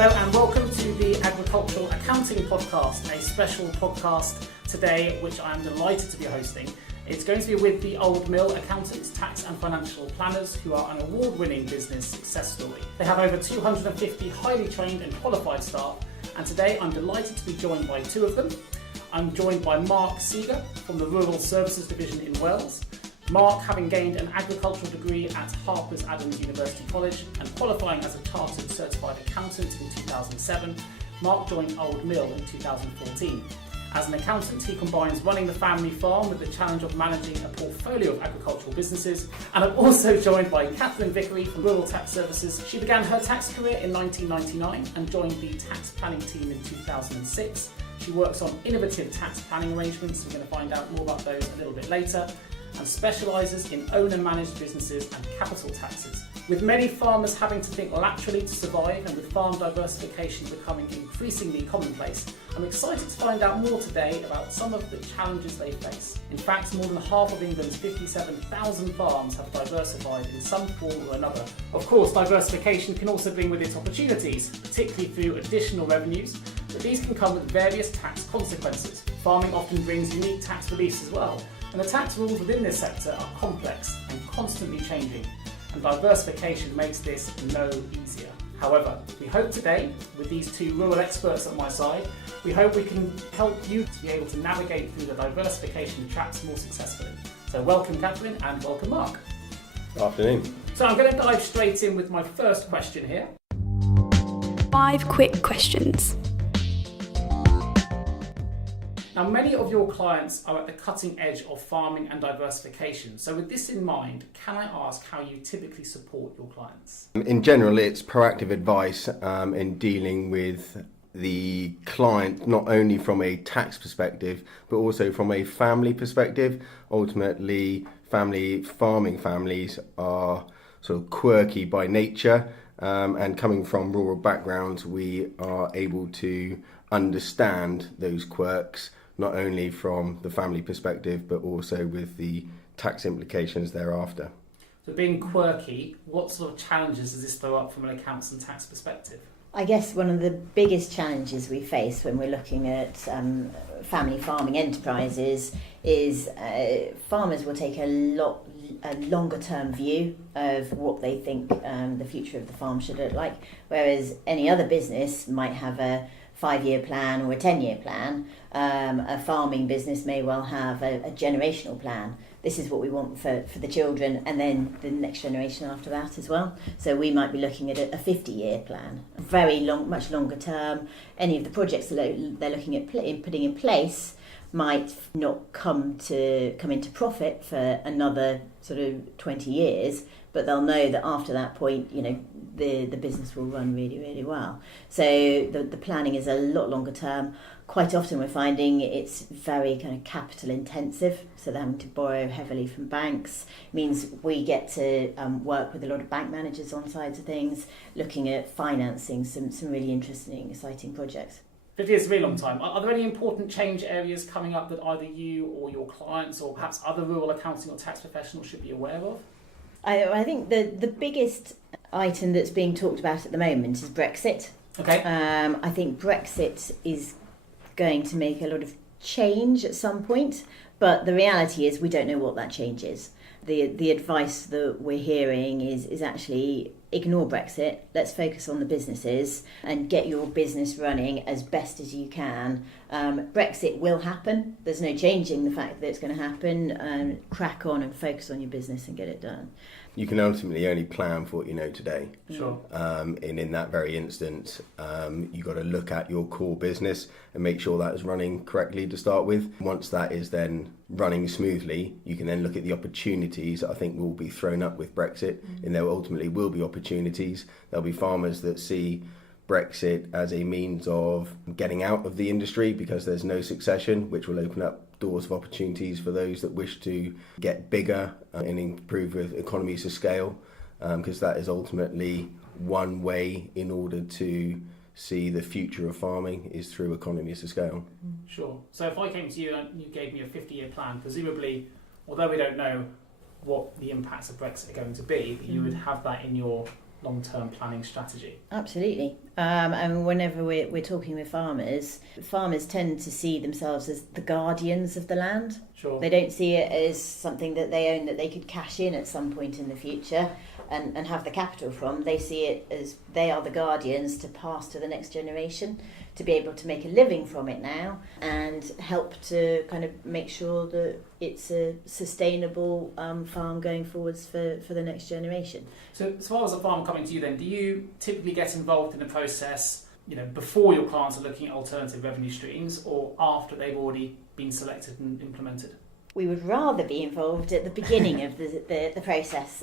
Hello and welcome to the Agricultural Accounting Podcast, a special podcast today which I am delighted to be hosting. It's going to be with the Old Mill Accountants, Tax and Financial Planners, who are an award-winning business success story. They have over 250 highly trained and qualified staff, and today I'm delighted to be joined by two of them. I'm joined by Mark Seager from the Rural Services Division in Wales. Mark, having gained an agricultural degree at Harper's Adams University College and qualifying as a Chartered Certified Accountant in 2007, Mark joined Old Mill in 2014. As an accountant, he combines running the family farm with the challenge of managing a portfolio of agricultural businesses. And I'm also joined by Catherine Vickery from Rural Tax Services. She began her tax career in 1999 and joined the tax planning team in 2006. She works on innovative tax planning arrangements. We're going to find out more about those a little bit later, and specialises in owner-managed businesses and capital taxes. With many farmers having to think laterally to survive and with farm diversification becoming increasingly commonplace, I'm excited to find out more today about some of the challenges they face. In fact, more than half of England's 57,000 farms have diversified in some form or another. Of course, diversification can also bring with it opportunities, particularly through additional revenues, but these can come with various tax consequences. Farming often brings unique tax reliefs as well, and the tax rules within this sector are complex and constantly changing, and diversification makes this no easier. However, we hope today, with these two rural experts at my side, we hope we can help you to be able to navigate through the diversification tracks more successfully. So welcome Catherine and welcome Mark. Good afternoon. So I'm going to dive straight in with my first question here. 5 quick questions. Now, many of your clients are at the cutting edge of farming and diversification. So with this in mind, can I ask how you typically support your clients? In general, it's proactive advice in dealing with the client, not only from a tax perspective, but also from a family perspective. Ultimately, farming families are sort of quirky by nature, and coming from rural backgrounds, we are able to understand those quirks, not only from the family perspective, but also with the tax implications thereafter. So being quirky, what sort of challenges does this throw up from an accounts and tax perspective? I guess one of the biggest challenges we face when we're looking at family farming enterprises is farmers will take a longer term view of what they think the future of the farm should look like, whereas any other business might have a 5-year plan or a 10-year plan. A farming business may well have a generational plan. This is what we want for the children and then the next generation after that as well. So we might be looking at a 50-year plan, very long, much longer term. Any of the projects that they're looking at putting in place might not come into profit for another sort of 20 years, but they'll know that after that point, the business will run really, really well. So the planning is a lot longer term. Quite often we're finding it's very kind of capital intensive, so they're having to borrow heavily from banks. It means we get to work with a lot of bank managers on sides of things, looking at financing some really interesting, exciting projects. 50 years is a really long time. Are there any important change areas coming up that either you or your clients or perhaps other rural accounting or tax professionals should be aware of? I think the biggest item that's being talked about at the moment is Brexit. Okay. I think Brexit is going to make a lot of change at some point, but the reality is we don't know what that change is. The advice that we're hearing is actually ignore Brexit, let's focus on the businesses and get your business running as best as you can. Brexit will happen, there's no changing the fact that it's going to happen. Crack on and focus on your business and get it done. You can ultimately only plan for what you know today. Sure. And in that very instance, you've got to look at your core business and make sure that is running correctly to start with. Once that is then running smoothly, you can then look at the opportunities that I think will be thrown up with Brexit, and there ultimately will be opportunities. There'll be farmers that see Brexit as a means of getting out of the industry because there's no succession, which will open up doors of opportunities for those that wish to get bigger and improve with economies of scale, because that is ultimately one way in order to see the future of farming is through economies of scale. Sure. So if I came to you and you gave me a 50-year plan, presumably, although we don't know what the impacts of Brexit are going to be, you would have that in your long-term planning strategy. Absolutely. And whenever we're talking with farmers tend to see themselves as the guardians of the land. Sure. They don't see it as something that they own that they could cash in at some point in the future and have the capital from. They see it as they are the guardians to pass to the next generation, to be able to make a living from it now and help to kind of make sure that it's a sustainable farm going forwards for the next generation. So as far as a farmer coming to you then, do you typically get involved in the process, before your clients are looking at alternative revenue streams or after they've already been selected and implemented? We would rather be involved at the beginning of the process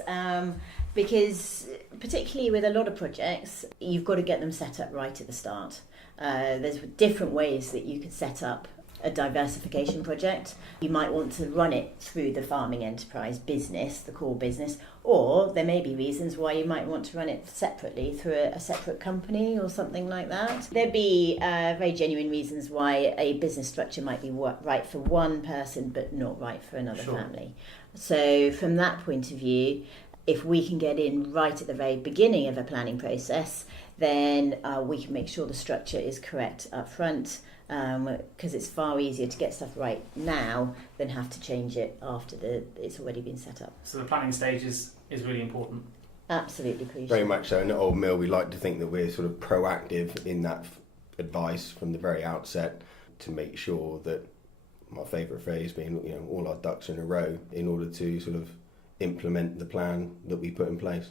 because particularly with a lot of projects, you've got to get them set up right at the start. There's different ways that you could set up a diversification project. You might want to run it through the farming enterprise business, the core business, or there may be reasons why you might want to run it separately through a separate company or something like that. There'd be very genuine reasons why a business structure might be right for one person but not right for another family. So from that point of view, if we can get in right at the very beginning of a planning process, then we can make sure the structure is correct up front, because it's far easier to get stuff right now than have to change it after it's already been set up. So the planning stage is really important. Absolutely crucial. Very much so. In at Old Mill, we like to think that we're sort of proactive in that advice from the very outset to make sure that, my favourite phrase being, all our ducks in a row in order to sort of implement the plan that we put in place.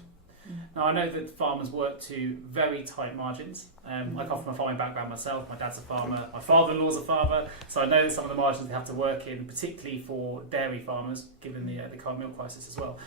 Now, I know that farmers work to very tight margins. I come from a farming background myself. My dad's a farmer. My father-in-law's a farmer. So I know that some of the margins they have to work in, particularly for dairy farmers, given the current milk crisis as well.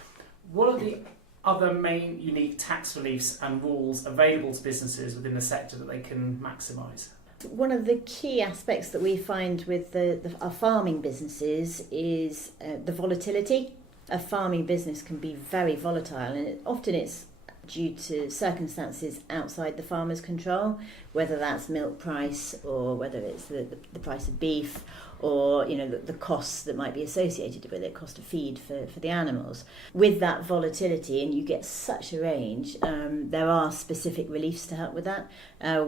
What are the other main unique tax reliefs and rules available to businesses within the sector that they can maximise? One of the key aspects that we find with our farming businesses is the volatility. A farming business can be very volatile, and often it's due to circumstances outside the farmer's control, whether that's milk price or whether it's the price of beef or the costs that might be associated with it, cost of feed for the animals. With that volatility, and you get such a range, there are specific reliefs to help with that.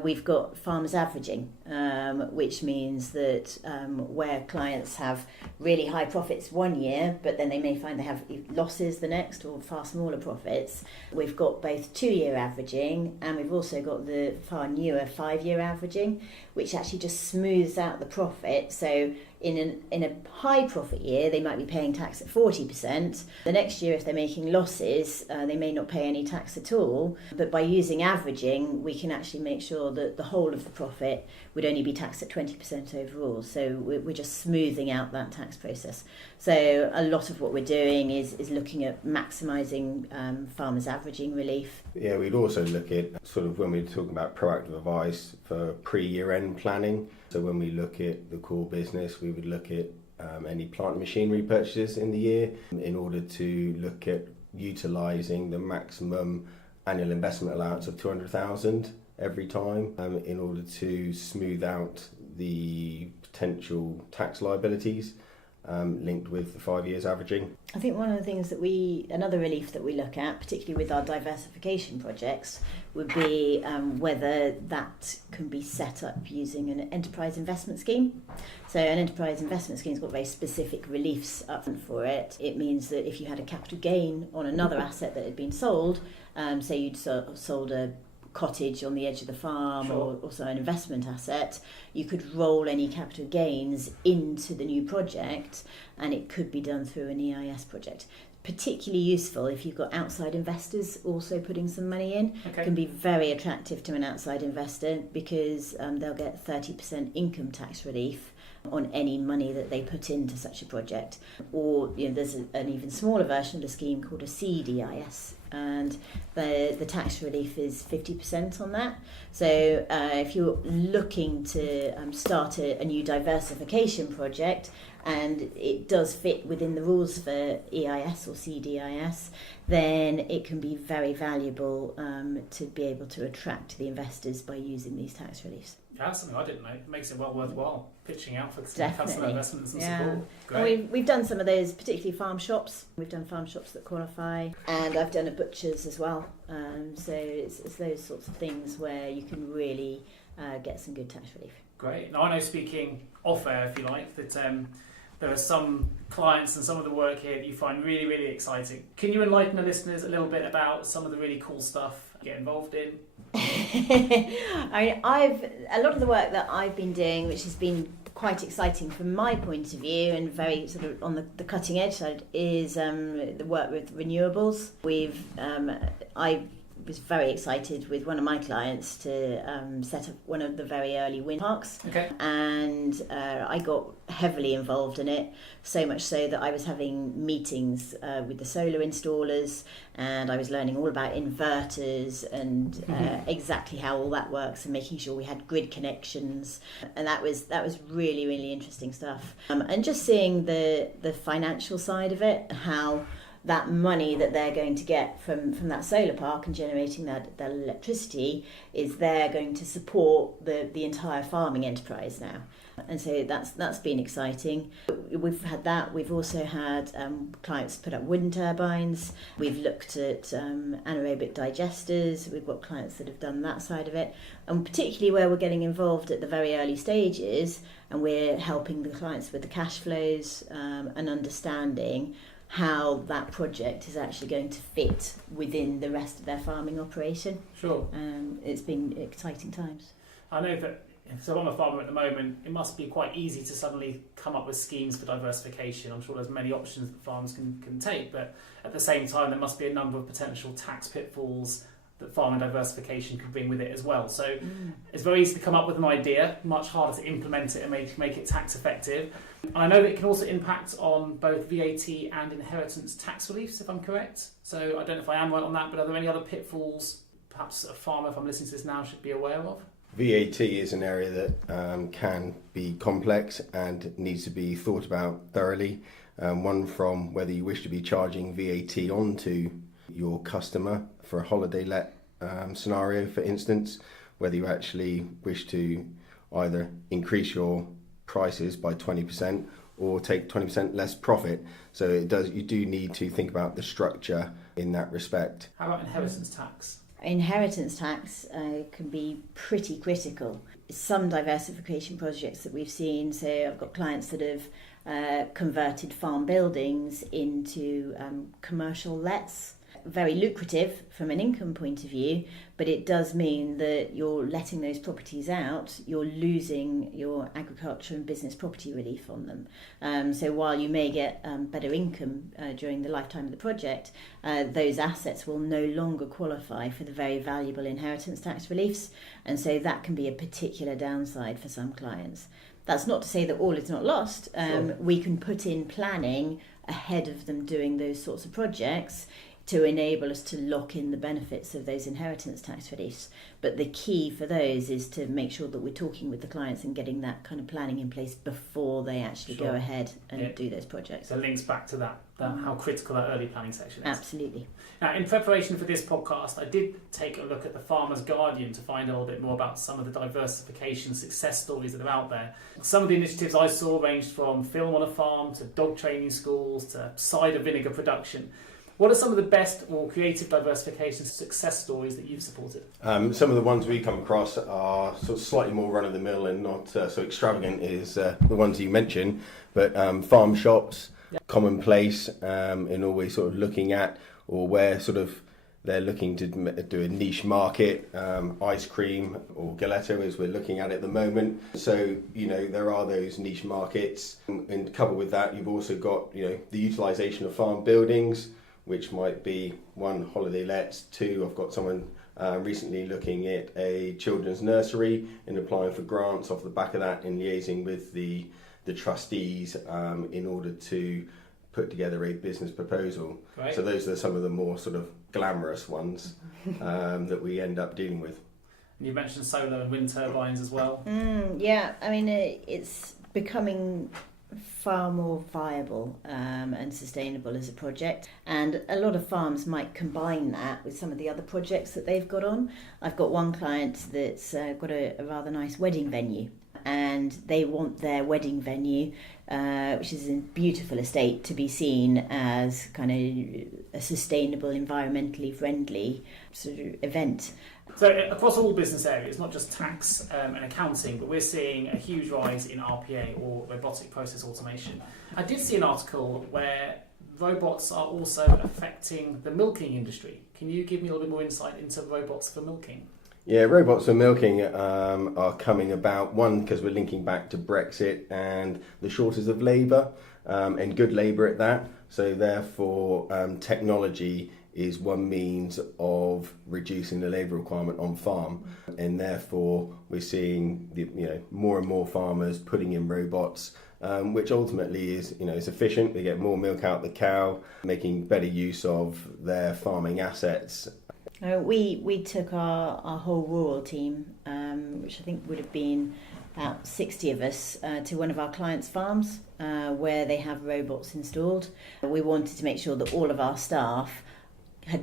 We've got farmers averaging, which means that where clients have really high profits one year, but then they may find they have losses the next or far smaller profits, we've got both 2-year averaging, and we've also got the far newer 5-year averaging, which actually just smooths out the profit. So in a high profit year, they might be paying tax at 40%. The next year, if they're making losses, they may not pay any tax at all. But by using averaging, we can actually make sure that the whole of the profit would only be taxed at 20% overall. So we're just smoothing out that tax process. So a lot of what we're doing is looking at maximising farmers' averaging relief. Yeah, we'd also look at sort of when we're talking about proactive advice for pre-year-end planning. So when we look at the core business, we would look at any plant and machinery purchases in the year in order to look at utilising the maximum annual investment allowance of 200,000 every time in order to smooth out the potential tax liabilities linked with the 5 years averaging. I think one of the things another relief that we look at, particularly with our diversification projects, would be whether that can be set up using an enterprise investment scheme. So an enterprise investment scheme's got very specific reliefs up front for it. It means that if you had a capital gain on another asset that had been sold, say you'd sold a cottage on the edge of the farm, sure, or also an investment asset, you could roll any capital gains into the new project, and it could be done through an EIS project. Particularly useful if you've got outside investors also putting some money in. Okay. Can be very attractive to an outside investor because they'll get 30% income tax relief on any money that they put into such a project. Or there's an even smaller version of the scheme called a CDIS, and the tax relief is 50% on that. So if you're looking to start a new diversification project and it does fit within the rules for EIS or CDIS, then it can be very valuable to be able to attract the investors by using these tax reliefs. That's something I didn't know. It makes it well worthwhile pitching out for some Definitely. customer investment and some Yeah. support. And Great. we've done some of those, particularly farm shops. We've done farm shops that qualify, and I've done a butcher's as well. So it's those sorts of things where you can really get some good tax relief. Great. Now I know, speaking off air, if you like, that there are some clients and some of the work here that you find really, really exciting. Can you enlighten the listeners a little bit about some of the really cool stuff you get involved in? I mean, a lot of the work that I've been doing, which has been quite exciting from my point of view and very sort of on the cutting edge side, is the work with renewables. I was very excited with one of my clients to set up one of the very early wind parks. Okay. And I got heavily involved in it, so much so that I was having meetings with the solar installers, and I was learning all about inverters and exactly how all that works, and making sure we had grid connections, and that was really, really interesting stuff. And just seeing the financial side of it, how that money that they're going to get from that solar park and generating that electricity is they're going to support the entire farming enterprise now. And so that's been exciting. We've had that. We've also had clients put up wind turbines. We've looked at anaerobic digesters. We've got clients that have done that side of it. And particularly where we're getting involved at the very early stages, and we're helping the clients with the cash flows and understanding how that project is actually going to fit within the rest of their farming operation. Sure. It's been exciting times. I know that, so I'm a farmer at the moment, it must be quite easy to suddenly come up with schemes for diversification. I'm sure there's many options that farmers can take, but at the same time there must be a number of potential tax pitfalls that farming diversification could bring with it as well. So it's very easy to come up with an idea, much harder to implement it and make it tax effective. And I know that it can also impact on both VAT and inheritance tax reliefs, if I'm correct. So I don't know if I am right on that, but are there any other pitfalls perhaps a farmer, if I'm listening to this now, should be aware of? VAT is an area that can be complex and needs to be thought about thoroughly. One from whether you wish to be charging VAT onto your customer for a holiday let scenario, for instance, whether you actually wish to either increase your prices by 20% or take 20% less profit. So you do need to think about the structure in that respect. How about inheritance tax? Inheritance tax can be pretty critical. Some diversification projects that we've seen, so I've got clients that have converted farm buildings into commercial lets. Very lucrative from an income point of view, but it does mean that you're letting those properties out, you're losing your agriculture and business property relief on them. So while you may get better income during the lifetime of the project, those assets will no longer qualify for the very valuable inheritance tax reliefs, and so that can be a particular downside for some clients. That's not to say that all is not lost. Sure. We can put in planning ahead of them doing those sorts of projects to enable us to lock in the benefits of those inheritance tax reliefs. But the key for those is to make sure that we're talking with the clients and getting that kind of planning in place before they actually Sure. go ahead and do those projects. So it links back to that how critical that early planning section is. Absolutely. Now, in preparation for this podcast, I did take a look at the Farmer's Guardian to find a little bit more about some of the diversification success stories that are out there. Some of the initiatives I saw ranged from film on a farm to dog training schools to cider vinegar production. What are some of the best or creative diversification success stories that you've supported? Some of the ones we come across are sort of slightly more run-of-the-mill and not so extravagant as the ones you mentioned, but farm shops, commonplace, in always sort of looking at or where sort of they're looking to do a niche market, ice cream or gelato as we're looking at the moment. So, there are those niche markets. And coupled with that, you've also got, the utilisation of farm buildings, which might be one, holiday lets, two, I've got someone recently looking at a children's nursery and applying for grants off the back of that and liaising with the trustees in order to put together a business proposal. Right. So those are some of the more sort of glamorous ones that we end up dealing with. And you mentioned solar and wind turbines as well. Yeah, I mean, it's becoming far more viable and sustainable as a project, and a lot of farms might combine that with some of the other projects that they've got on. I've got one client that's got a rather nice wedding venue, and they want their wedding venue, which is a beautiful estate, to be seen as kind of a sustainable, environmentally friendly sort of event. So across all business areas, not just tax and accounting, but we're seeing a huge rise in RPA, or robotic process automation. I did see an article where robots are also affecting the milking industry. Can you give me a little bit more insight into robots for milking? Yeah, robots for milking are coming about, one, because we're linking back to Brexit and the shortage of labour, and good labour at that. So therefore, technology is one means of reducing the labour requirement on farm, and therefore we're seeing more and more farmers putting in robots, which ultimately is efficient. They get more milk out the cow, making better use of their farming assets. We took our whole rural team, which I think would have been about 60 of us, to one of our clients' farms where they have robots installed. We wanted to make sure that all of our staff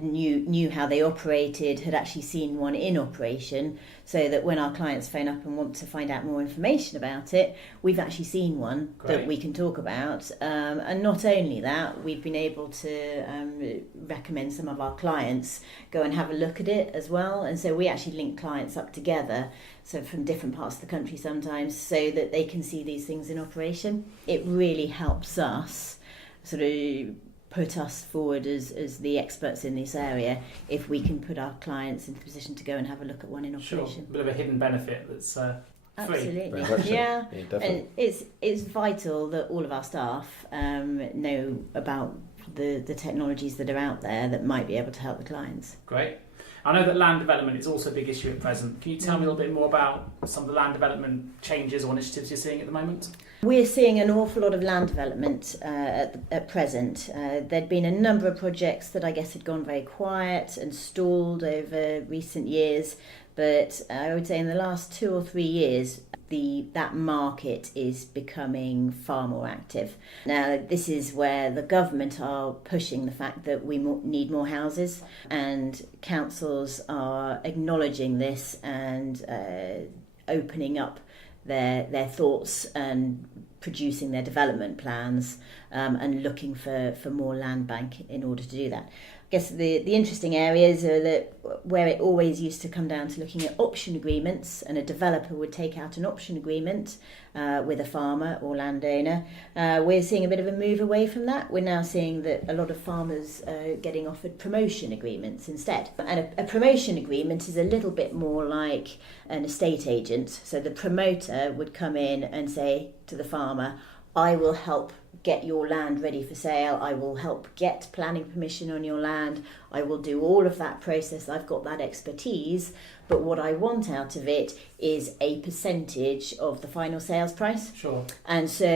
knew how they operated, had actually seen one in operation, so that when our clients phone up and want to find out more information about it, we've actually seen one that we can talk about. And not only that, we've been able to recommend some of our clients go and have a look at it as well. And so we actually link clients up together, so from different parts of the country sometimes, so that they can see these things in operation. It really helps us sort of put us forward as the experts in this area if we can put our clients in the position to go and have a look at one in operation. Sure, a bit of a hidden benefit that's free. Absolutely, yeah, and it's vital that all of our staff know about the technologies that are out there that might be able to help the clients. Great. I know that land development is also a big issue at present. Can you tell me a little bit more about some of the land development changes or initiatives you're seeing at the moment? We're seeing an awful lot of land development at present. There'd been a number of projects that I guess had gone very quiet and stalled over recent years, but I would say in the last 2 or 3 years, that market is becoming far more active. Now, this is where the government are pushing the fact that we need more houses, and councils are acknowledging this and opening up their thoughts and producing their development plans, and looking for more land bank in order to do that. I guess the interesting areas are that where it always used to come down to looking at option agreements, and a developer would take out an option agreement with a farmer or landowner. We're seeing a bit of a move away from that. We're now seeing that a lot of farmers are getting offered promotion agreements instead. And a promotion agreement is a little bit more like an estate agent. So the promoter would come in and say to the farmer, I will help get your land ready for sale, I will help get planning permission on your land, I will do all of that process, I've got that expertise, but what I want out of it is a percentage of the final sales price. Sure. And so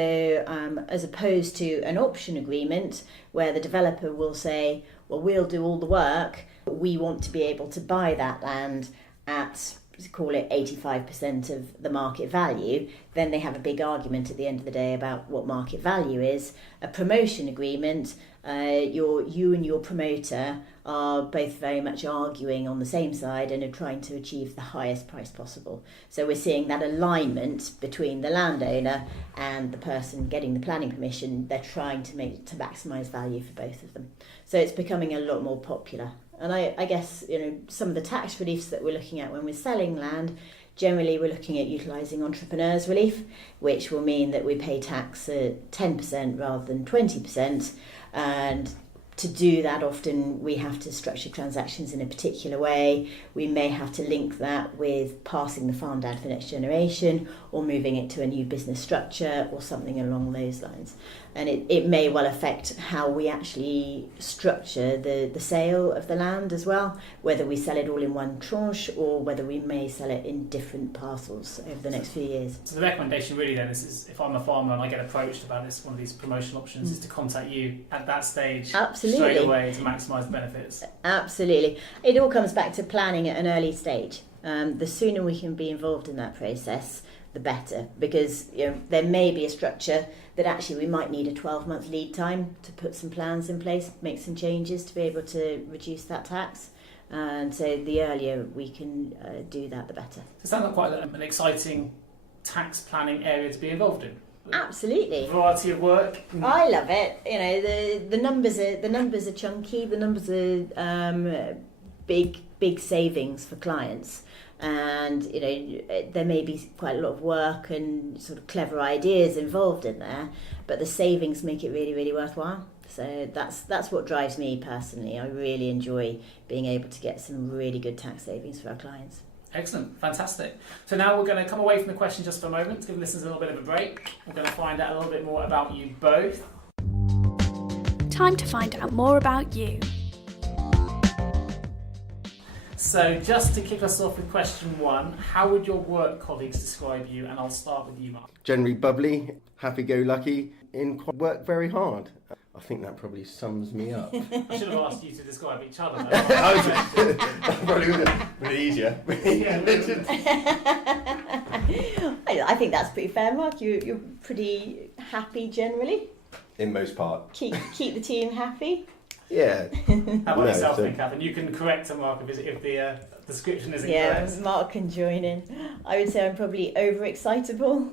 as opposed to an option agreement where the developer will say, well, we'll do all the work, but we want to be able to buy that land at, call it 85% of the market value, then they have a big argument at the end of the day about what market value is. A promotion agreement, you and your promoter are both very much arguing on the same side and are trying to achieve the highest price possible. So we're seeing that alignment between the landowner and the person getting the planning permission. They're trying to maximise value for both of them. So it's becoming a lot more popular. And I guess, some of the tax reliefs that we're looking at when we're selling land, generally we're looking at utilising entrepreneurs relief, which will mean that we pay tax at 10% rather than 20%. And to do that, often we have to structure transactions in a particular way. We may have to link that with passing the farm down for the next generation, or moving it to a new business structure or something along those lines. And it may well affect how we actually structure the sale of the land as well, whether we sell it all in one tranche or whether we may sell it in different parcels over the next few years. So the recommendation really then is if I'm a farmer and I get approached about one of these promotional options, is to contact you at that stage. Absolutely. Straight away to maximise the benefits. Absolutely. It all comes back to planning at an early stage. The sooner we can be involved in that process, the better, because there may be a structure that actually we might need a 12-month lead time to put some plans in place, make some changes to be able to reduce that tax. And so the earlier we can do that, the better. It sounds like quite an exciting tax planning area to be involved in. Absolutely. Variety of work. I love it. The numbers are chunky. The numbers are big savings for clients. And there may be quite a lot of work and sort of clever ideas involved in there, but the savings make it really, really worthwhile. So that's what drives me personally. I really enjoy being able to get some really good tax savings for our clients. Excellent, fantastic. So now we're going to come away from the question just for a moment, to give listeners a little bit of a break. We're going to find out a little bit more about you both. Time to find out more about you. So just to kick us off with question 1, how would your work colleagues describe you? And I'll start with you, Mark. Generally bubbly, happy-go-lucky, work very hard. I think that probably sums me up. I should have asked you to describe each other. That probably would have been easier. I think that's pretty fair, Mark. You're pretty happy generally. In most part. Keep the team happy. Yeah. How about yourself, then, Catherine? You can correct a Mark if the description isn't correct. Yeah, Mark can join in. I would say I'm probably overexcitable.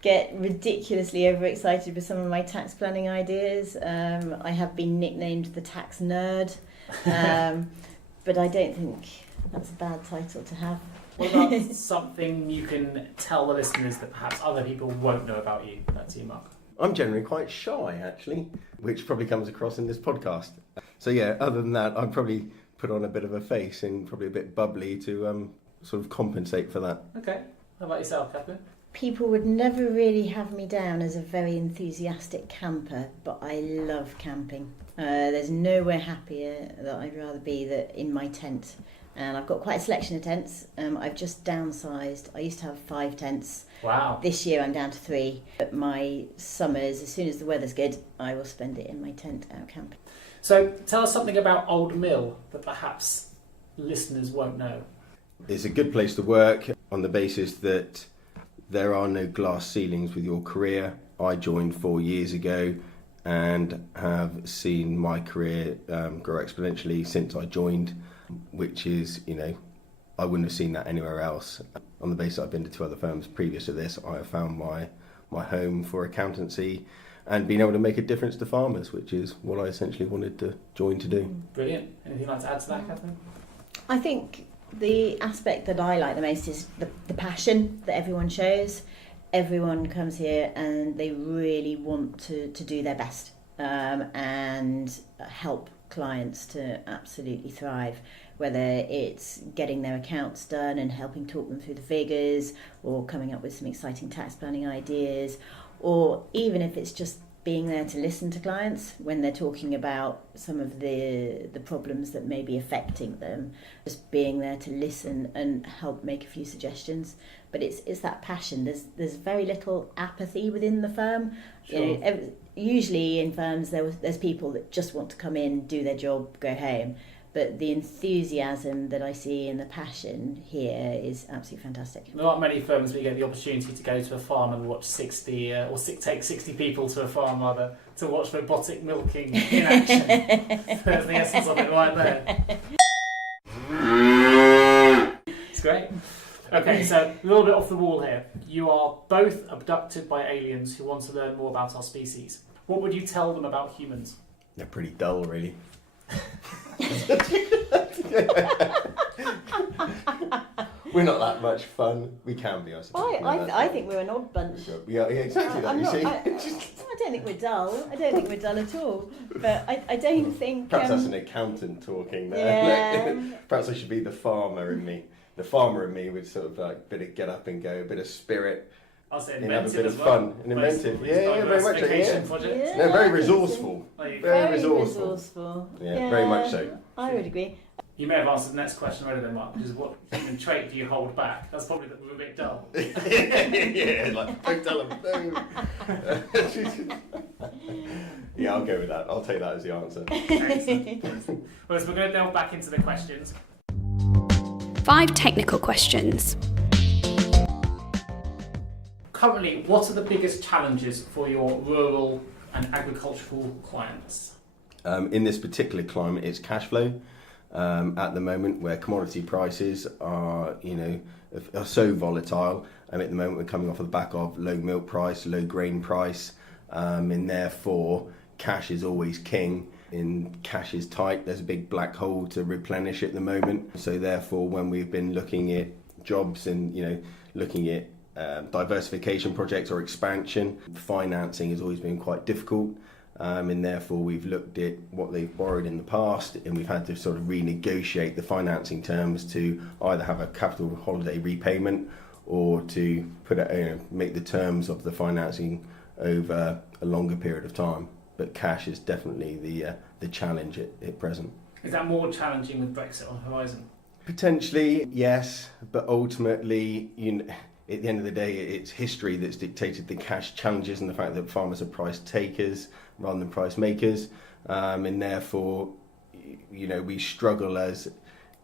Get ridiculously overexcited with some of my tax planning ideas. I have been nicknamed the tax nerd, but I don't think that's a bad title to have. What about something you can tell the listeners that perhaps other people won't know about you? That's you, Mark. I'm generally quite shy, actually, which probably comes across in this podcast. So yeah, other than that, I'd probably put on a bit of a face and probably a bit bubbly to sort of compensate for that. Okay. How about yourself, Catherine? People would never really have me down as a very enthusiastic camper, but I love camping. There's nowhere happier that I'd rather be that in my tent. And I've got quite a selection of tents. I've just downsized. I used to have 5 tents. Wow. This year I'm down to 3. But my summers, as soon as the weather's good, I will spend it in my tent out camping. So tell us something about Old Mill that perhaps listeners won't know. It's a good place to work on the basis that there are no glass ceilings with your career. I joined 4 years ago and have seen my career grow exponentially since I joined, which is, I wouldn't have seen that anywhere else. On the basis I've been to 2 other firms previous to this, I have found my home for accountancy and being able to make a difference to farmers, which is what I essentially wanted to join to do. Brilliant. Anything you'd like to add to that, Catherine? I think the aspect that I like the most is the passion that everyone shows. Everyone comes here and they really want to do their best and help clients to absolutely thrive, whether it's getting their accounts done and helping talk them through the figures, or coming up with some exciting tax planning ideas, or even if it's just being there to listen to clients when they're talking about some of the problems that may be affecting them, just being there to listen and help make a few suggestions. But it's that passion. There's very little apathy within the firm. Sure. Usually in firms there's people that just want to come in, do their job, go home. But the enthusiasm that I see and the passion here is absolutely fantastic. There aren't many firms where you get the opportunity to go to a farm and watch take 60 people to a farm rather, to watch robotic milking in action. There's the essence of it right there. It's great. Okay, so a little bit off the wall here. You are both abducted by aliens who want to learn more about our species. What would you tell them about humans? They're pretty dull, really. We're not that much fun. We can be, I suppose. I think we're an odd bunch. Yeah, exactly that, you see. I don't think we're dull. I don't think we're dull at all. But I don't think... Perhaps that's an accountant talking there. Yeah. Perhaps I should be the farmer in me. The farmer in me would sort of like a bit of get up and go, a bit of spirit. I'll say and have a inventive bit as of well. fun and inventive. Yeah, very much so. Diversification project. Yeah. No, very resourceful. Very resourceful. Yeah, very much so. I would agree. You may have answered the next question already then, Mark, which is what human trait do you hold back? That's probably that we're a bit dull. Yeah, like, don't tell them. Yeah, I'll go with that. I'll take that as the answer. Excellent. Well, so we're going to delve back into the questions. 5 technical questions. currently, what are the biggest challenges for your rural and agricultural clients? In this particular climate, it's cash flow. At the moment, where commodity prices are so volatile, and at the moment we're coming off of the back of low milk price, low grain price, and therefore cash is always king. In cash is tight, there's a big black hole to replenish at the moment. So therefore, when we've been looking at jobs and looking at diversification projects or expansion, financing has always been quite difficult. And therefore we've looked at what they've borrowed in the past, and we've had to sort of renegotiate the financing terms to either have a capital holiday repayment or to make the terms of the financing over a longer period of time. But cash is definitely the challenge at present. Is that more challenging with Brexit on the horizon? Potentially, yes, but ultimately, at the end of the day, it's history that's dictated the cash challenges and the fact that farmers are price takers rather than price makers, and therefore, we struggle as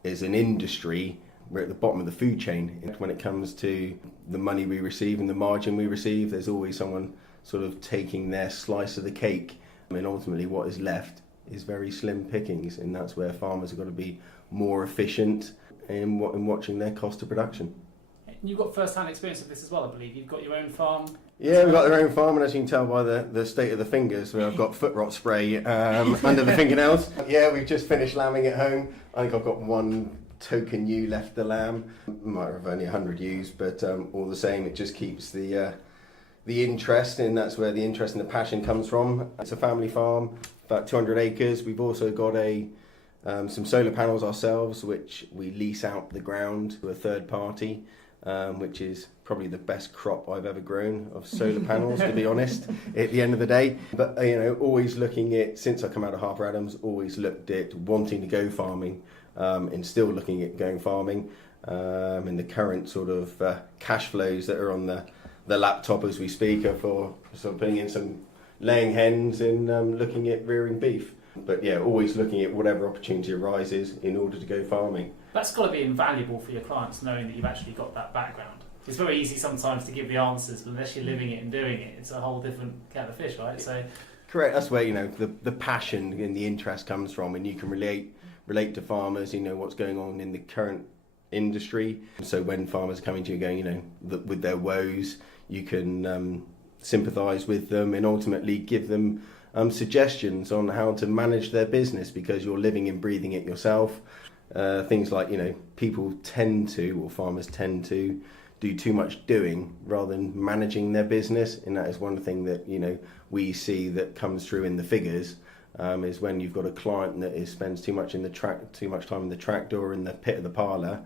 an industry. We're at the bottom of the food chain when it comes to the money we receive and the margin we receive. There's always someone sort of taking their slice of the cake, and ultimately, what is left is very slim pickings, and that's where farmers have got to be more efficient in watching their cost of production. You've got first-hand experience of this as well, I believe. You've got your own farm. Yeah, we've got our own farm, and as you can tell by the state of the fingers, I've got foot rot spray under the fingernails. Yeah, we've just finished lambing at home. I think I've got one token ewe left to lamb. Might have only 100 ewes, but all the same, it just keeps the interest, and that's where the interest and the passion comes from. It's a family farm, about 200 acres. We've also got some solar panels ourselves, which we lease out the ground to a third party. Which is probably the best crop I've ever grown of solar panels, to be honest, at the end of the day. But, always looking at, since I come out of Harper Adams, always looked at wanting to go farming, and still looking at going farming, and the current sort of cash flows that are on the laptop as we speak are for sort of putting in some laying hens and looking at rearing beef. But yeah, always looking at whatever opportunity arises in order to go farming. That's got to be invaluable for your clients, knowing that you've actually got that background. It's very easy sometimes to give the answers, but unless you're living it and doing it, it's a whole different kettle of fish, right? So, correct. That's where the passion and the interest comes from, and you can relate to farmers. What's going on in the current industry. So when farmers are coming to you, going, with their woes, you can sympathise with them and ultimately give them suggestions on how to manage their business, because you're living and breathing it yourself. Things like, people farmers tend to do too much doing rather than managing their business, and that is one thing that we see that comes through in the figures, is when you've got a client that spends too much time in the tractor or in the pit of the parlour.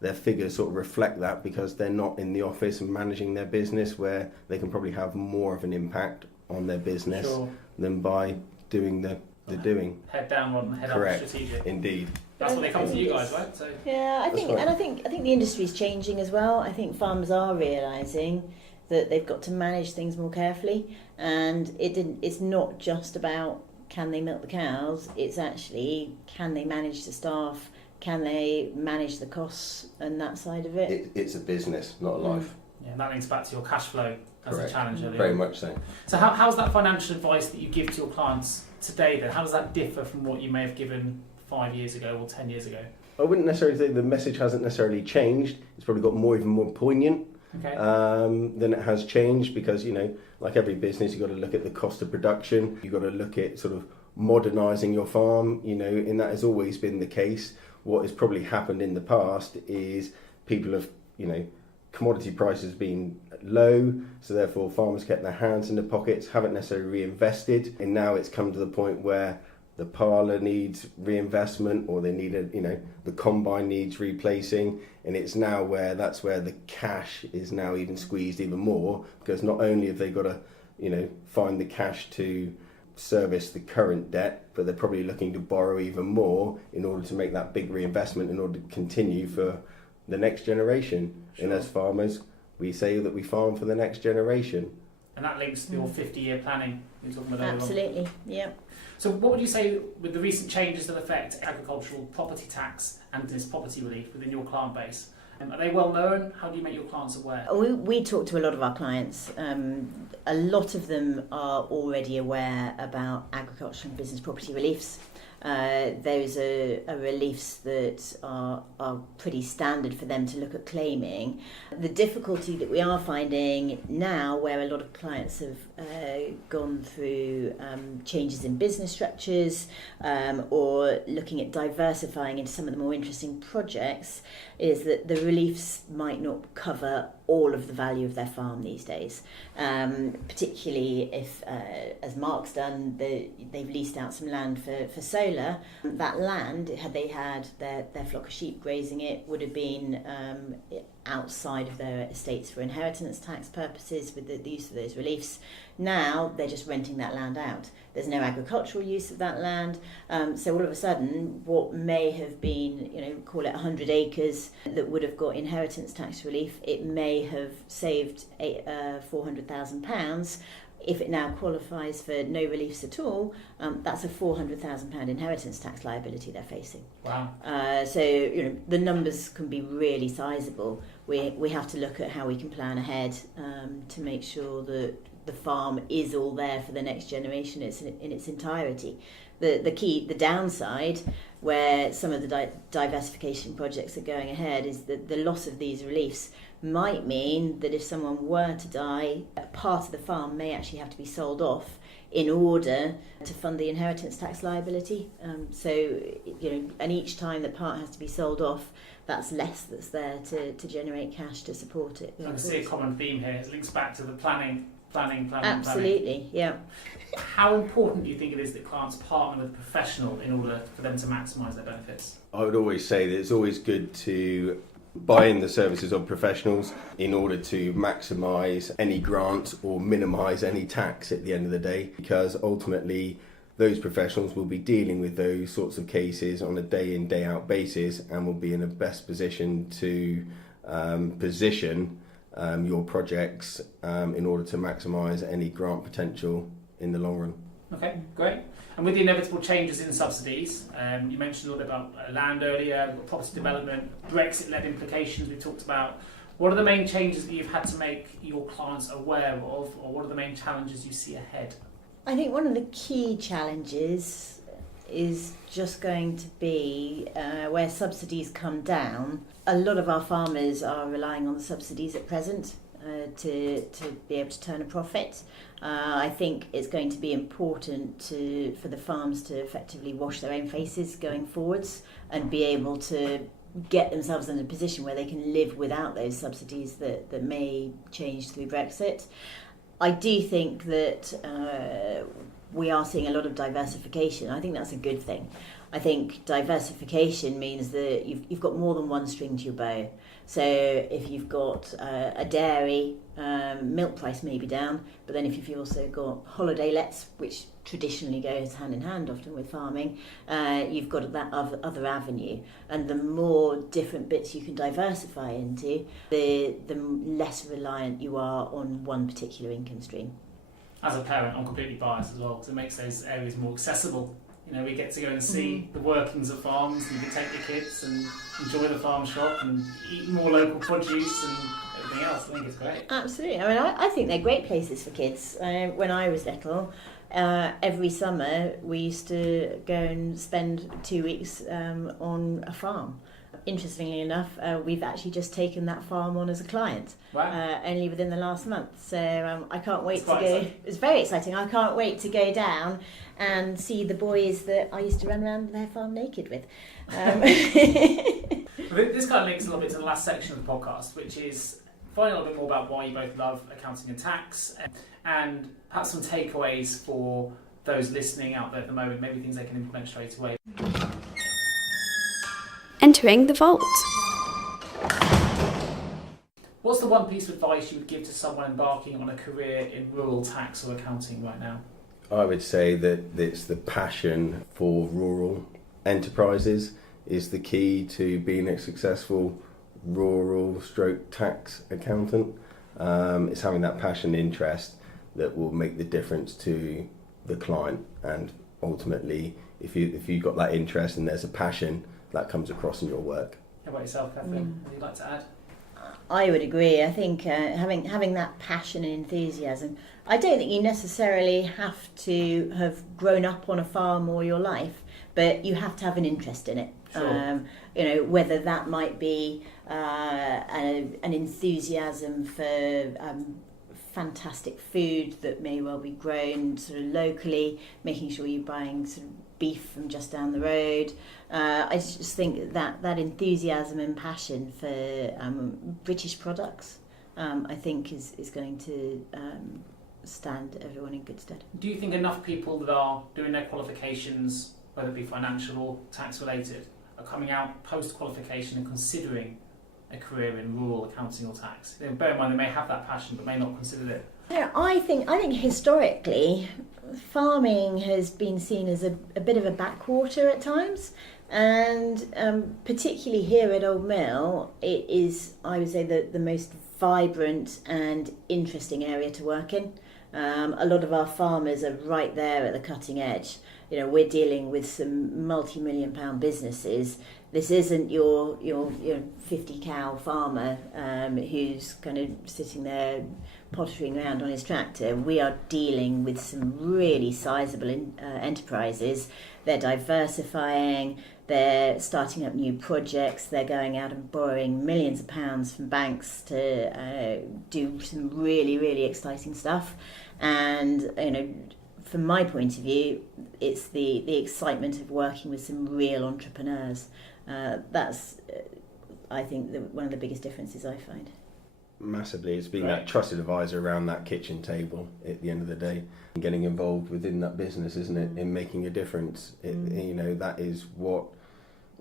Their figures sort of reflect that, because they're not in the office and managing their business, where they can probably have more of an impact on their business than by doing the doing. Head down rather than head Correct. up strategic. Indeed. That's what they come to you guys, right? So. Yeah, I think the industry's changing as well. I think farmers are realising that they've got to manage things more carefully, and it's not just about can they milk the cows, it's actually can they manage the staff, can they manage the costs and that side of it. It's a business, not a life. Yeah, and that links back to your cash flow as Correct. a challenge earlier. Very much so. So how's that financial advice that you give to your clients today then? How does that differ from what you may have given 5 years ago or 10 years ago? I wouldn't necessarily say the message hasn't necessarily changed. It's probably got even more poignant than it has changed, because, like every business, you've got to look at the cost of production. You've got to look at sort of modernising your farm, and that has always been the case. What has probably happened in the past is people have, commodity prices been low, so therefore farmers kept their hands in their pockets, haven't necessarily reinvested, and now it's come to the point where the parlour needs reinvestment, or they need the combine needs replacing, and it's now that's where the cash is now even squeezed even more, because not only have they got to find the cash to service the current debt, but they're probably looking to borrow even more in order to make that big reinvestment in order to continue for the next generation. Sure. And as farmers, we say that we farm for the next generation. And that links to your 50-year planning you're talking about. Absolutely, yeah. So what would you say with the recent changes that affect agricultural property tax and this property relief within your client base? Are they well known? How do you make your clients aware? We talk to a lot of our clients. A lot of them are already aware about agricultural and business property reliefs. Those are reliefs that are pretty standard for them to look at claiming. The difficulty that we are finding now, where a lot of clients have gone through changes in business structures or looking at diversifying into some of the more interesting projects, is that the reliefs might not cover all of the value of their farm these days. Particularly if, as Mark's done, they've leased out some land for solar. That land, had they had their flock of sheep grazing it, would have been outside of their estates for inheritance tax purposes with the use of those reliefs. Now they're just renting that land out. There's no agricultural use of that land. So all of a sudden, what may have been, call it 100 acres that would have got inheritance tax relief, it may have saved £400,000. If it now qualifies for no reliefs at all, that's a £400,000 inheritance tax liability they're facing. Wow. So the numbers can be really sizable. We have to look at how we can plan ahead to make sure that the farm is all there for the next generation in its entirety. The downside, where some of the diversification projects are going ahead, is that the loss of these reliefs might mean that if someone were to die, a part of the farm may actually have to be sold off in order to fund the inheritance tax liability. And each time that part has to be sold off, that's less that's there to generate cash to support it. I can see a common theme here. It links back to the planning. Absolutely, yeah. How important do you think it is that clients partner with a professional in order for them to maximise their benefits? I would always say that it's always good to buy in the services of professionals in order to maximise any grant or minimise any tax at the end of the day, because ultimately those professionals will be dealing with those sorts of cases on a day in, day out basis and will be in the best position to position your projects in order to maximise any grant potential in the long run. Okay, great. And with the inevitable changes in subsidies, you mentioned a little bit about land earlier, property development, Brexit-led implications we talked about. What are the main changes that you've had to make your clients aware of, or what are the main challenges you see ahead? I think one of the key challenges is just going to be where subsidies come down. A lot of our farmers are relying on the subsidies at present to be able to turn a profit. I think it's going to be important for the farms to effectively wash their own faces going forwards and be able to get themselves in a position where they can live without those subsidies that may change through Brexit. I do think that we are seeing a lot of diversification. I think that's a good thing. I think diversification means that you've got more than one string to your bow. So if you've got a dairy, milk price may be down, but then if you've also got holiday lets, which traditionally goes hand in hand often with farming, you've got that other avenue. And the more different bits you can diversify into, the less reliant you are on one particular income stream. As a parent, I'm completely biased as well, because it makes those areas more accessible. We get to go and see the workings of farms, and you can take your kids and enjoy the farm shop and eat more local produce and everything else. I think it's great. Absolutely. I mean, I think they're great places for kids. When I was little, every summer we used to go and spend 2 weeks on a farm. Interestingly enough, we've actually just taken that farm on as a client. Wow. Only within the last month. So I can't wait to go. Exciting. It's very exciting. I can't wait to go down and see the boys that I used to run around their farm naked with. This kind of links a little bit to the last section of the podcast, which is finding a little bit more about why you both love accounting and tax, and perhaps some takeaways for those listening out there at the moment, maybe things they can implement straight away. Entering the vault. What's the one piece of advice you would give to someone embarking on a career in rural tax or accounting right now? I would say that it's the passion for rural enterprises is the key to being a successful rural stroke tax accountant. It's having that passion and interest that will make the difference to the client, and ultimately if you've got that interest and there's a passion, that comes across in your work. How about yourself, Catherine? Would you like to add? I would agree. I think having that passion and enthusiasm. I don't think you necessarily have to have grown up on a farm all your life, but you have to have an interest in it. Sure. Whether that might be an enthusiasm for fantastic food that may well be grown sort of locally, making sure you're buying sort of beef from just down the road. I just think that enthusiasm and passion for British products, I think is going to stand everyone in good stead. Do you think enough people that are doing their qualifications, whether it be financial or tax related, are coming out post-qualification and considering a career in rural accounting or tax? Bear in mind they may have that passion but may not consider it. I think historically farming has been seen as a bit of a backwater at times, and particularly here at Old Mill it is, I would say, the most vibrant and interesting area to work in. A lot of our farmers are right there at the cutting edge. We're dealing with some multi-million pound businesses. This isn't your 50 cow farmer who's kind of sitting there pottering around on his tractor. We are dealing with some really sizable enterprises. They're diversifying, they're starting up new projects, they're going out and borrowing millions of pounds from banks to do some really, really exciting stuff. And, from my point of view, it's the excitement of working with some real entrepreneurs. That's, I think, one of the biggest differences I find. Massively. It's being that trusted advisor around that kitchen table at the end of the day, and getting involved within that business, isn't it, in making a difference. That is what,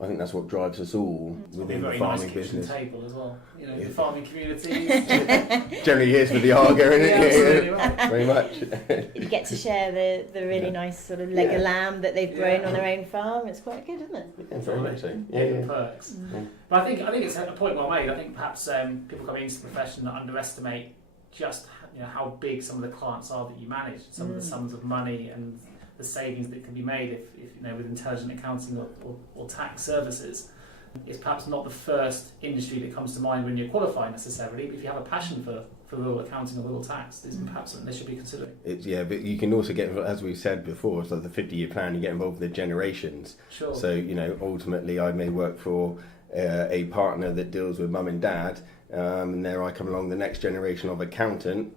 I think that's what drives us all within the farming nice business. Table as well. The farming communities. Generally is for the Arga, isn't it? Absolutely right. Very much. You get to share the really nice sort of leg of lamb that they've grown on their own farm. It's quite good, isn't it? Yeah, very much so. All the perks. But I think it's a point well made. I think perhaps people coming into the profession that underestimate just how big some of the clients are that you manage, some of the sums of money and the savings that can be made if with intelligent accounting or tax services. It's perhaps not the first industry that comes to mind when you're qualifying necessarily, but if you have a passion for rural accounting or rural tax, it's perhaps something they should be considering. But you can also get, as we said before, so the 50-year plan, you get involved with the generations. Sure. So, ultimately I may work for a partner that deals with mum and dad, and there I come along, the next generation of accountant,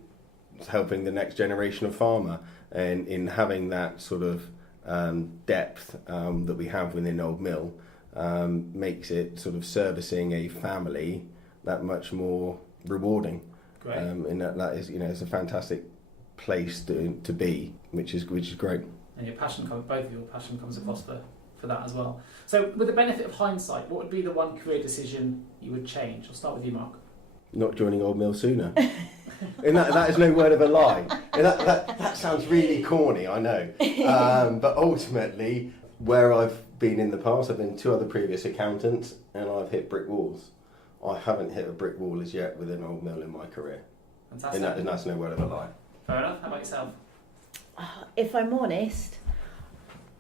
helping the next generation of farmer. And in having that sort of depth that we have within Old Mill makes it sort of servicing a family that much more rewarding. Great. And that is, it's a fantastic place to be, which is great. And both of your passion comes across for that as well. So with the benefit of hindsight, what would be the one career decision you would change? I'll start with you, Mark. Not joining Old Mill sooner. And that is no word of a lie. And that sounds really corny, I know. But ultimately, where I've been in the past, I've been 2 other previous accountants, and I've hit brick walls. I haven't hit a brick wall as yet with an Old Mill in my career. Fantastic. And that's no word of a lie. Fair enough. How about yourself? If I'm honest,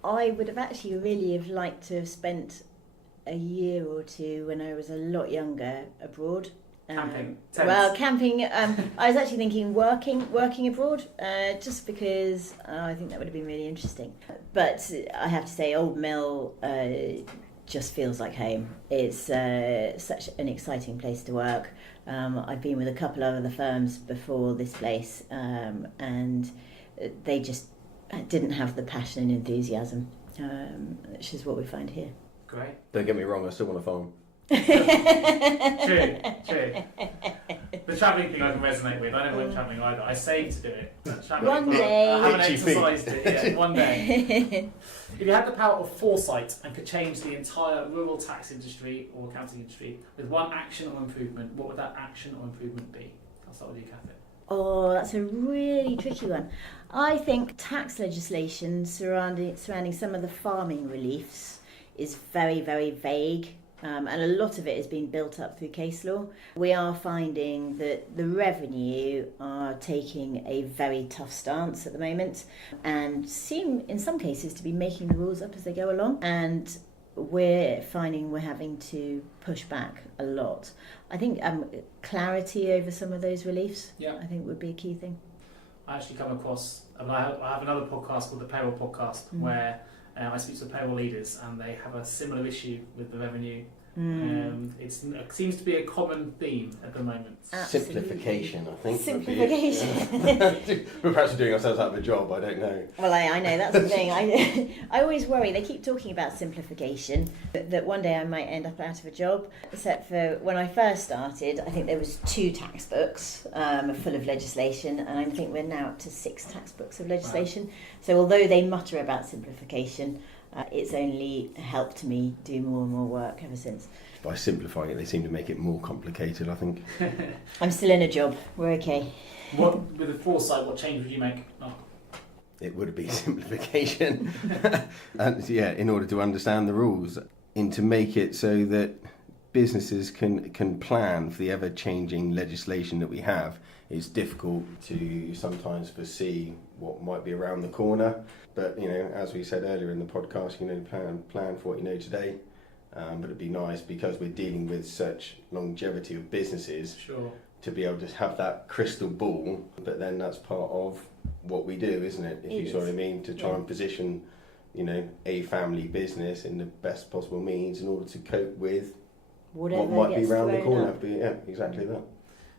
I would have actually really have liked to have spent a year or 2 when I was a lot younger abroad. Camping. Camping. I was actually thinking working abroad, just because I think that would have been really interesting. But I have to say, Old Mill just feels like home. It's such an exciting place to work. I've been with a couple of other firms before this place, and they just didn't have the passion and enthusiasm, which is what we find here. Great. Don't get me wrong, I still want to farm. True. The travelling thing I can resonate with. I never went travelling either. I saved to do it. One day. I haven't exercised it yet. One day. If you had the power of foresight and could change the entire rural tax industry or accounting industry with one action or improvement, what would that action or improvement be? I'll start with you, Catherine. Oh, that's a really tricky one. I think tax legislation surrounding some of the farming reliefs is very, very vague. And a lot of it has been built up through case law. We are finding that the revenue are taking a very tough stance at the moment and seem in some cases to be making the rules up as they go along. And we're finding we're having to push back a lot. I think clarity over some of those reliefs, I think would be a key thing. I actually come across, I have another podcast called the Payroll Podcast where I speak to payroll leaders and they have a similar issue with the revenue. It seems to be a common theme at the moment. Absolutely. Simplification, I think. Simplification. We're perhaps doing ourselves out of a job, I don't know. Well, I know, that's the thing. I always worry, they keep talking about simplification, that one day I might end up out of a job. Except for when I first started, I think there was 2 tax books full of legislation, and I think we're now up to 6 tax books of legislation. Wow. So although they mutter about simplification, it's only helped me do more and more work ever since. By simplifying it, they seem to make it more complicated, I think. I'm still in a job. We're okay. With the foresight, what change would you make? Oh. It would be simplification. And in order to understand the rules and to make it so that businesses can plan for the ever-changing legislation that we have. It's difficult to sometimes foresee what might be around the corner. But, as we said earlier in the podcast, plan for what you know today. But it'd be nice, because we're dealing with such longevity of businesses, to be able to have that crystal ball. But then that's part of what we do, isn't it? If you see what I mean, to try and position, a family business in the best possible means in order to cope with whatever what might be around the corner. Up. Exactly that.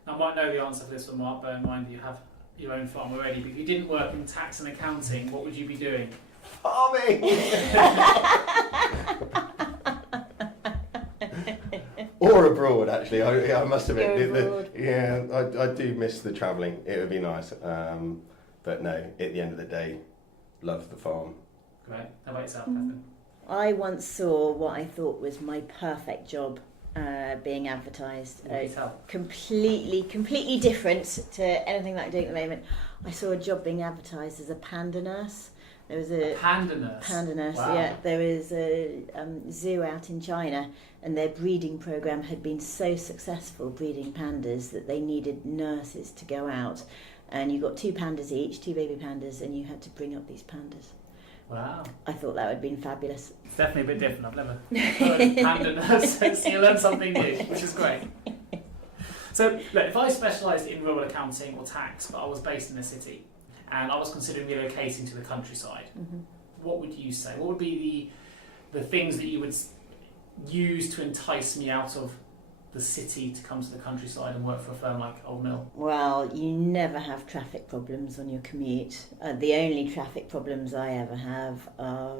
I might know the answer for this one, Mark. Bear in mind you have your own farm already. But if you didn't work in tax and accounting, what would you be doing? Farming! Or abroad, actually. I must admit. I do miss the travelling. It would be nice. But no, at the end of the day, love the farm. Great. How about yourself, Catherine? I once saw what I thought was my perfect job being advertised. Completely different to anything that I'm doing at the moment. I saw a job being advertised as a panda nurse. There was a panda nurse. Panda nurse, wow. Yeah. There was a zoo out in China, and their breeding program had been so successful breeding pandas that they needed nurses to go out. And you got 2 pandas each, 2 baby pandas, and you had to bring up these pandas. Wow. I thought that would have been fabulous. It's definitely a bit different. I've never heard of panda nurse, so you learn something new, which is great. So, look, if I specialised in rural accounting or tax, but I was based in the city, and I was considering relocating to the countryside, what would you say? What would be the things that you would use to entice me out of the city to come to the countryside and work for a firm like Old Mill? Well, you never have traffic problems on your commute. The only traffic problems I ever have are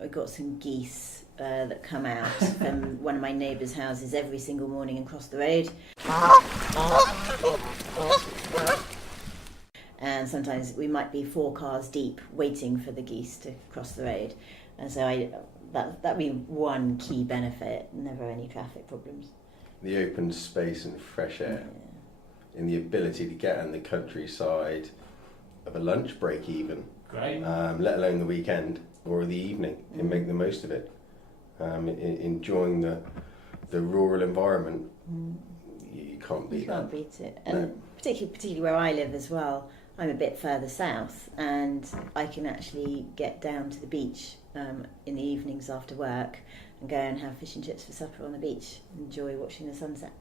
I've got some geese that come out from one of my neighbours' houses every single morning and cross the road. And sometimes we might be 4 cars deep waiting for the geese to cross the road. And so that'd be one key benefit, never any traffic problems. The open space and fresh air, and the ability to get on the countryside of a lunch break even. Great. Let alone the weekend or the evening, and make the most of it. Enjoying the rural environment. You can't beat that. You can't beat it. And particularly where I live as well, I'm a bit further south, and I can actually get down to the beach in the evenings after work and go and have fish and chips for supper on the beach. Enjoy watching the sunset.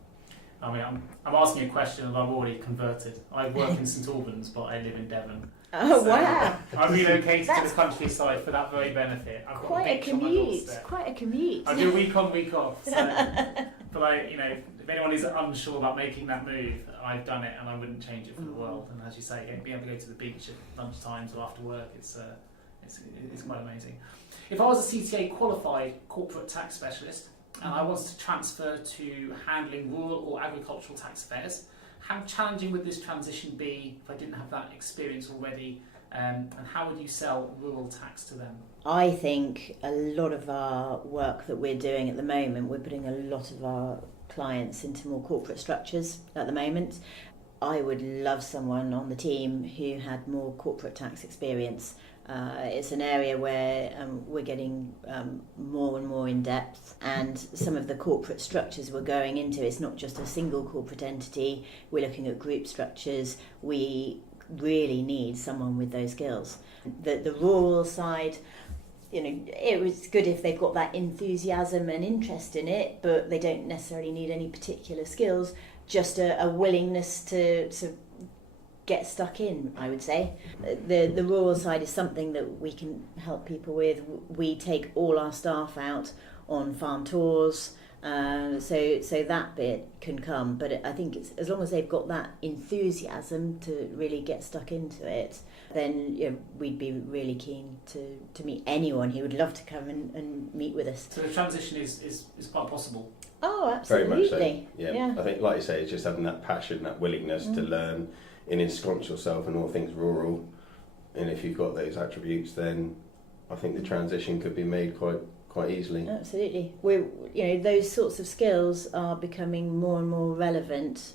I mean, I'm asking a question that I've already converted. I work in St Albans, but I live in Devon. Oh, so wow! I relocated to the countryside for that very benefit. I've got quite a commute. Quite a commute. I do week on, week off. So, but if anyone is unsure about making that move, I've done it, and I wouldn't change it for the world. And as you say, being able to go to the beach at lunchtimes or after work, it's quite amazing. If I was a CTA qualified corporate tax specialist and I wanted to transfer to handling rural or agricultural tax affairs, how challenging would this transition be if I didn't have that experience already, and how would you sell rural tax to them? I think a lot of our work that we're doing at the moment, we're putting a lot of our clients into more corporate structures at the moment. I would love someone on the team who had more corporate tax experience. It's an area where we're getting more and more in depth, and some of the corporate structures we're going into, it's not just a single corporate entity, we're looking at group structures. We really need someone with those skills. The rural side, it was good if they've got that enthusiasm and interest in it, but they don't necessarily need any particular skills, just a willingness to get stuck in, I would say. The rural side is something that we can help people with. We take all our staff out on farm tours, so that bit can come, but I think it's, as long as they've got that enthusiasm to really get stuck into it, then we'd be really keen to meet anyone who would love to come and meet with us. So the transition is quite possible? Oh, absolutely. Very much so. Yeah. I think, like you say, it's just having that passion, that willingness to learn and ensconce yourself in all things rural, and if you've got those attributes, then I think the transition could be made quite easily. Absolutely. Those sorts of skills are becoming more and more relevant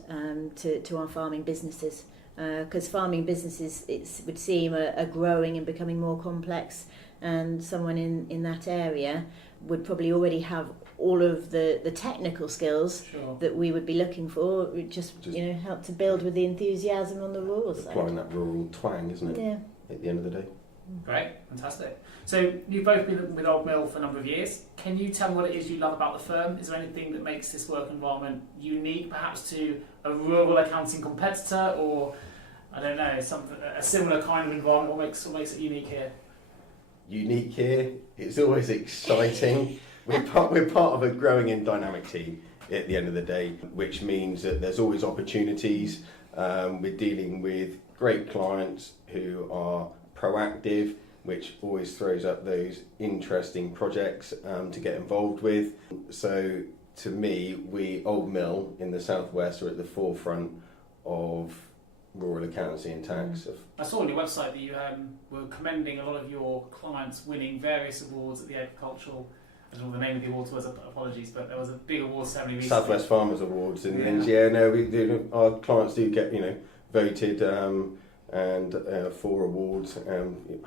to our farming businesses, because farming businesses, it would seem, are growing and becoming more complex, and someone in that area would probably already have all of the technical skills that we would be looking for. It just help to build with the enthusiasm on the rural side. Applying that rural twang, isn't it? Yeah. At the end of the day. Great, fantastic. So you've both been with Old Mill for a number of years. Can you tell me what it is you love about the firm? Is there anything that makes this work environment unique, perhaps to a rural accounting competitor, or I don't know, a similar kind of environment? What makes it unique here? Unique here. It's always exciting. We're part of a growing and dynamic team at the end of the day, which means that there's always opportunities. We're dealing with great clients who are proactive, which always throws up those interesting projects to get involved with. So to me, Old Mill in the southwest are at the forefront of rural accountancy and tax. I saw on your website that you were commending a lot of your clients winning various awards at the agricultural, I don't know the name of the awards was, apologies, but there was a big awards ceremony recently. Southwest Farmers Awards, and we do. Our clients do get voted and 4 awards.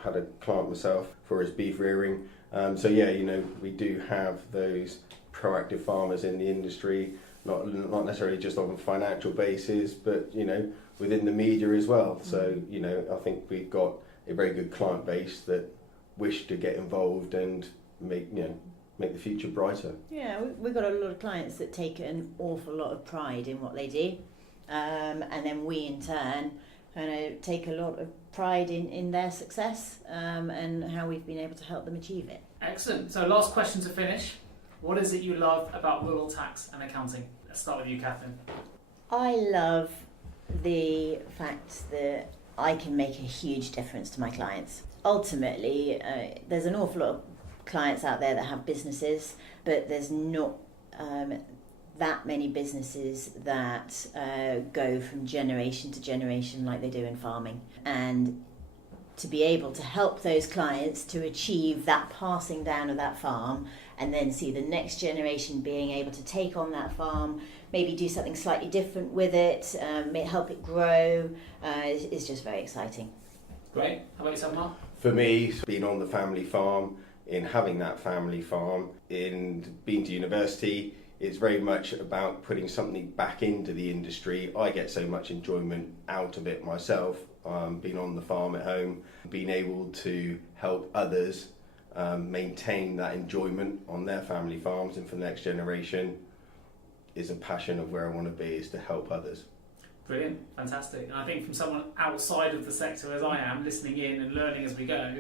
Had a client myself for his beef rearing. We do have those proactive farmers in the industry, not necessarily just on a financial basis, but within the media as well. So I think we've got a very good client base that wish to get involved and make the future brighter. Yeah, we've got a lot of clients that take an awful lot of pride in what they do, and then we in turn take a lot of pride in their success and how we've been able to help them achieve it. Excellent. So last question to finish. What is it you love about rural tax and accounting? Let's start with you, Catherine. I love the fact that I can make a huge difference to my clients. Ultimately, there's an awful lot of clients out there that have businesses, but there's not that many businesses that go from generation to generation like they do in farming. And to be able to help those clients to achieve that passing down of that farm and then see the next generation being able to take on that farm, maybe do something slightly different with it, help it grow, is just very exciting. Great. How about yourself, Mark? For me, being on the family farm, in having that family farm, in being to university, it's very much about putting something back into the industry. I get so much enjoyment out of it myself, being on the farm at home, being able to help others maintain that enjoyment on their family farms and for the next generation is a passion of where I want to be, is to help others. Brilliant, fantastic. And I think from someone outside of the sector as I am, listening in and learning as we go,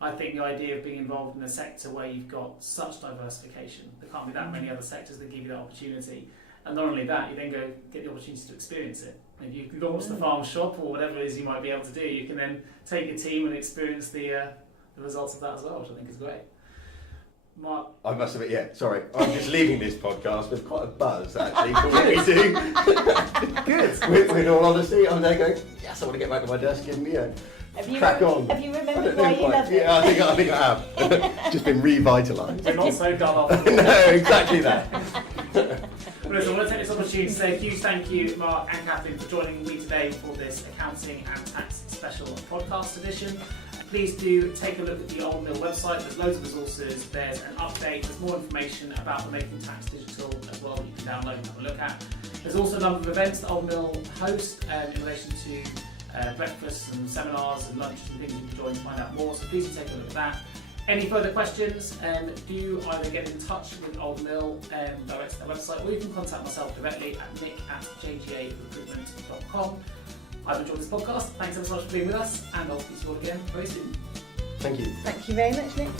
I think the idea of being involved in a sector where you've got such diversification, there can't be that many other sectors that give you that opportunity. And not only that, you then go get the opportunity to experience it. If you launch the farm shop or whatever it is you might be able to do, you can then take your team and experience the results of that as well, which I think is great. Mark? I must admit, sorry, I'm just leaving this podcast with quite a buzz actually for what we do. Good. With all honesty, I'm there going, yes, I want to get back to my desk and crack on. Have you remembered why you love it? Yeah, I think I have. Just been revitalised. We're not so dull off. No, exactly that. Well, listen, I want to take this opportunity to say a huge thank you, Mark and Catherine, for joining me today for this accounting and tax special podcast edition. Please do take a look at the Old Mill website. There's loads of resources. There's an update. There's more information about the Making Tax Digital as well that you can download and have a look at. There's also a number of events that Old Mill host in relation to breakfasts and seminars and lunches and things you can join to find out more. So please do take a look at that. Any further questions, do either get in touch with Old Mill direct to their website, or you can contact myself directly at nick@jgarecruitment.com. I've enjoyed this podcast. Thanks ever so much for being with us, and I'll see you all again very soon. Thank you. Thank you very much, Nick.